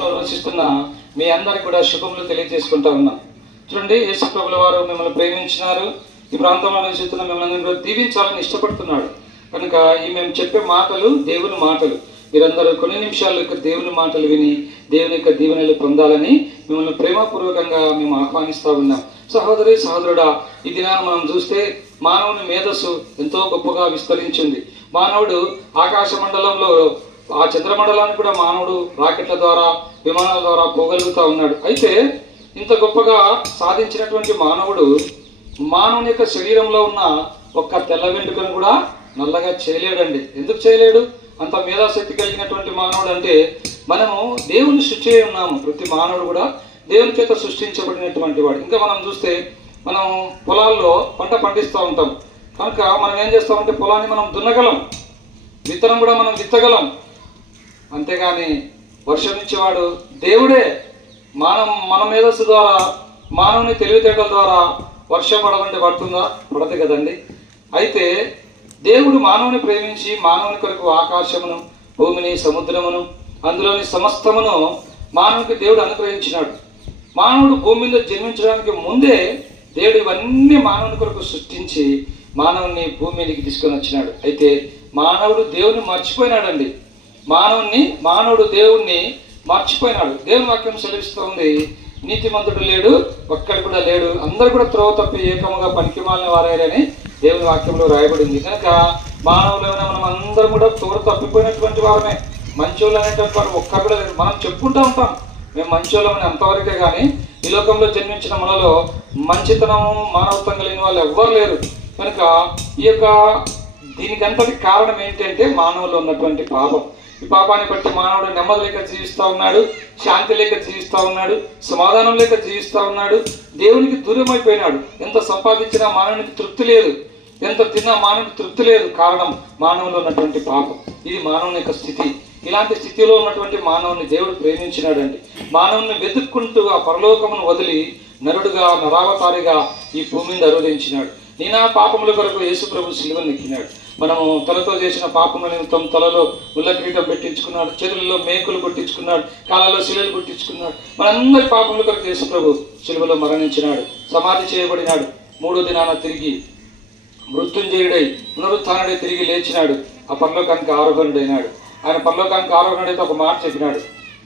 ప్రాంతంలో నివసిస్తున్న మీ అందరికి కూడా శుభములు తెలియజేసుకుంటా ఉన్నాం. చూడండి యేసు ప్రభుల వారు మిమ్మల్ని ప్రేమించినారు. ఈ ప్రాంతంలో నివసిస్తున్న మిమ్మల్ని కూడా దీవించాలని ఇష్టపడుతున్నాడు. కనుక ఈ మేము చెప్పే మాటలు దేవుని మాటలు. మీరందరూ కొన్ని నిమిషాల యొక్క దేవుని మాటలు విని దేవుని యొక్క దీవెనలు పొందాలని మిమ్మల్ని ప్రేమపూర్వకంగా మేము ఆహ్వానిస్తూ ఉన్నాం. సహోదరి సహోదరుడా ఈ దినాన్ని మనం చూస్తే మానవుని మేధస్సు ఎంతో గొప్పగా విస్తరించింది. మానవుడు ఆకాశ మండలంలో ఆ చంద్రమండలాన్ని కూడా మానవుడు రాకెట్ల ద్వారా విమానాల ద్వారా పోగలుగుతూ ఉన్నాడు. అయితే ఇంత గొప్పగా సాధించినటువంటి మానవుడు మానవుని యొక్క శరీరంలో ఉన్న ఒక్క తెల్ల వెంట్రుకను కూడా నల్లగా చేయలేడండి. ఎందుకు చేయలేడు? అంత మేధాశక్తి కలిగినటువంటి మానవుడు అంటే మనము దేవుని సృష్టి అయి ఉన్నాము. ప్రతి మానవుడు కూడా దేవుని చేత సృష్టించబడినటువంటి వాడు. ఇంకా మనం చూస్తే మనం పొలాల్లో పంట పండిస్తూ ఉంటాం. కనుక మనం ఏం చేస్తామంటే పొలాన్ని మనం దున్నగలం. విత్తనం కూడా మనం విత్తగలం. అంతేగాని వర్షం ఇచ్చేవాడు దేవుడే మనం మన మేధస్సు ద్వారా మానవుని తెలివితేటల ద్వారా వర్షం పడమంటే పడుతుందా? పడదు కదండి. అయితే దేవుడు మానవుని ప్రేమించి మానవుని కొరకు ఆకాశమును భూమిని సముద్రమును అందులోని సమస్తమును మానవునికి దేవుడు అనుగ్రహించినాడు. మానవుడు భూమి మీద జన్మించడానికి ముందే దేవుడు ఇవన్నీ మానవుని కొరకు సృష్టించి మానవుని భూమి మీదకి తీసుకొని వచ్చినాడు. అయితే మానవుడు దేవుని మర్చిపోయినాడండి. మానవుణ్ణి మానవుడు దేవుణ్ణి మర్చిపోయినాడు. దేవుని వాక్యం సెలవిస్తోంది నీతిమంతుడు లేడు ఒక్కడు కూడా లేడు. అందరు కూడా త్రోవ తప్పి ఏకముగా పనికి మాలిన వారేరని దేవుని వాక్యంలో రాయబడింది. కనుక మానవులైన మనం అందరం కూడా త్రోవ తప్పిపోయినటువంటి వారమే. మంచోళ్ళు అనేటువంటి వారు ఒక్కరు కూడా లేరు. మనం చెప్పుకుంటూ ఉంటాం. మేము మంచోళ్ళమని అంతవరకే కానీ ఈ లోకంలో జన్మించిన మనలో మంచితనం మానవత్వం కలిగిన వాళ్ళు ఎవ్వరు లేరు. కనుక ఈ యొక్క దీనికంతటి కారణం ఏంటంటే మానవుల్లో ఉన్నటువంటి పాపం. ఈ పాపాన్ని బట్టి మానవుడు నెమ్మది లేక జీవిస్తూ ఉన్నాడు శాంతి లేక జీవిస్తూ ఉన్నాడు సమాధానం లేక జీవిస్తూ ఉన్నాడు దేవునికి దూరమైపోయినాడు. ఎంత సంపాదించినా మానవునికి తృప్తి లేదు ఎంత తిన్నా మానవునికి తృప్తి లేదు. కారణం మానవులో ఉన్నటువంటి పాపం. ఇది మానవుని యొక్క స్థితి. ఇలాంటి స్థితిలో ఉన్నటువంటి మానవుని దేవుడు ప్రేమించినాడండి. మానవుని వెతుక్కుంటూ ఆ పరలోకమును వదిలి నరుడుగా నరావతారిగా ఈ భూమి మీద అరుదించినాడు. నేనా పాపముల కొరకు యేసు ప్రభు నెక్కినాడు. మనము తలతో చేసిన పాపముల నిమిత్తం తలలో ముళ్ళ కిరీటం పెట్టించుకున్నాడు చేతులలో మేకులు కొట్టించుకున్నాడు కాళ్ళలో శిలలు కొట్టించుకున్నాడు. మనందరి పాపములు కొరకు చేసు ప్రభు శిలువలో మరణించినాడు సమాధి చేయబడినాడు. మూడో దినాన తిరిగి మృత్యుంజయుడై పునరుత్డై తిరిగి లేచినాడు. ఆ పరలోకానికి ఆరోహణుడైనాడు. ఆయన పరలోకానికి ఆరోహణుడైతే ఒక మాట చెప్పినాడు.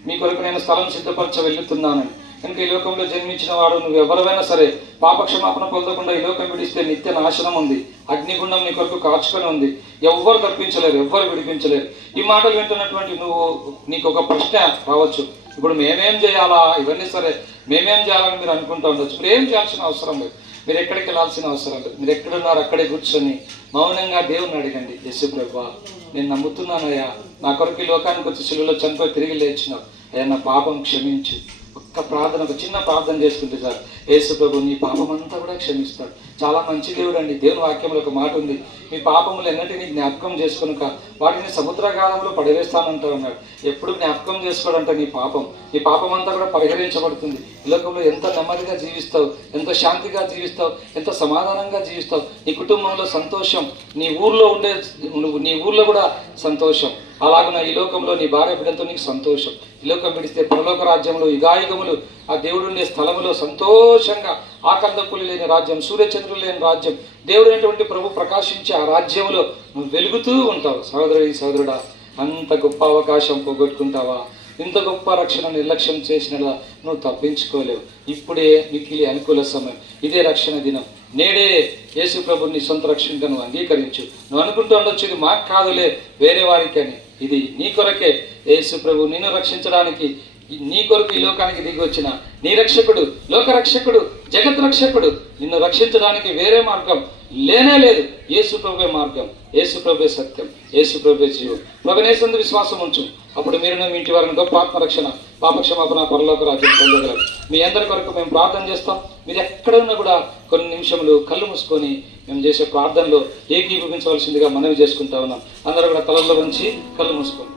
మీ కొరకు నేను స్థలం సిద్ధపరచ వెళ్తున్నానని కనుక ఈ లోకంలో జన్మించిన వాడు నువ్వు ఎవరివైనా సరే పాపక్షమాపణ పొందకుండా ఈ లోకం విడిస్తే నిత్య నాశనం ఉంది. అగ్నిగుండం నీ కొరకు కాచుకొని ఉంది. ఎవ్వరు తప్పించలేరు ఎవ్వరు విడిపించలేరు. ఈ మాటలు వింటున్నటువంటి నువ్వు నీకు ఒక ప్రశ్న రావచ్చు. ఇప్పుడు మేమేం చేయాలా? ఇవన్నీ సరే. మేమేం చేయాలని మీరు అనుకుంటూ ఉండొచ్చు. మీరు ఏం చేయాల్సిన అవసరం లేదు. మీరు ఎక్కడికి వెళ్ళాల్సిన అవసరం లేదు. మీరు ఎక్కడున్నారు అక్కడే కూర్చొని మౌనంగా దేవుని అడగండి. యశు ప్రభా నేను నమ్ముతున్నానయ్యా. నా కొరకు ఈ లోకానికి వచ్చి సిలువలో చనిపోయి తిరిగి లేచినావు. అయ్యా నా పాపం క్షమించు. ఒక్క ప్రార్థన ఒక చిన్న ప్రార్థన చేసుకుంటే సార్ యేసు ప్రభు నీ పాపం అంతా కూడా క్షమిస్తాడు. చాలా మంచి దేవుడు అండి దేవుని వాక్యంలో ఒక మాట ఉంది. మీ పాపములు ఎన్నటిని జ్ఞాపకం చేసుకునుక వాటిని సముద్రకాలంలో పడవేస్తానంటారు అన్నాడు. ఎప్పుడు జ్ఞాపకం చేసుకోడంట నీ పాపం. నీ పాపం అంతా కూడా పరిహరించబడుతుంది. ఈ లోకంలో ఎంత నెమ్మదిగా జీవిస్తావు ఎంత శాంతిగా జీవిస్తావు ఎంత సమాధానంగా జీవిస్తావు. నీ కుటుంబంలో సంతోషం నీ ఊర్లో ఉండే నువ్వు నీ ఊర్లో కూడా సంతోషం. అలాగున ఈ లోకంలో నీ భార్య బిడ్డతో నీకు సంతోషం. ఈ లోకం విడిస్తే పరలోక రాజ్యంలో యుగాయుగములు ఆ దేవుడు ఉండే స్థలములో సంతోషంగా ఆకందకులు లేని రాజ్యం సూర్యచంద్రులు లేని రాజ్యం దేవుడైనటువంటి ప్రభు ప్రకాశించే ఆ రాజ్యంలో నువ్వు వెలుగుతూ ఉంటావు. సహోదరుడి సహోదరుడా అంత గొప్ప అవకాశం పోగొట్టుకుంటావా? ఇంత గొప్ప రక్షణ నిర్లక్ష్యం చేసిన నువ్వు తప్పించుకోలేవు. ఇప్పుడే మిక్కిలి అనుకూల సమయం. ఇదే రక్షణ దినం. నేడే యేసు ప్రభుని సొంత రక్షణగా నువ్వు అంగీకరించు. నువ్వు అనుకుంటూ ఉండొచ్చు ఇది మాకు కాదులే వేరే వారికి అని. ఇది నీ కొరకే. యేసు ప్రభు నిన్ను రక్షించడానికి నీ కొరకు ఈ లోకానికి దిగి వచ్చిన నీ రక్షకుడు లోక రక్షకుడు జగత్ రక్షకుడు. నిన్ను రక్షించడానికి వేరే మార్గం లేనే లేదు. యేసు ప్రభే మార్గం యేసు ప్రభే సత్యం యేసు ప్రభే జీవం. ప్రభనేసందు విశ్వాసం ఉంచు. అప్పుడు మీరు మీ ఇంటి వారిని గొప్ప ఆత్మరక్షణ పాపక్షమాపణ పరలోక రాజ్యం పొందగలరు. మీ అందరి కొరకు మేము ప్రార్థన చేస్తాం. మీరు ఎక్కడ ఉన్నా కూడా కొన్ని నిమిషములు కళ్ళు మూసుకొని మేము చేసే ప్రార్థనలో ఏకీభవించవలసిందిగా మనవి చేసుకుంటా ఉన్నాం. అందరూ కూడా తలల్లో ఉంచి కళ్ళు మూసుకోండి.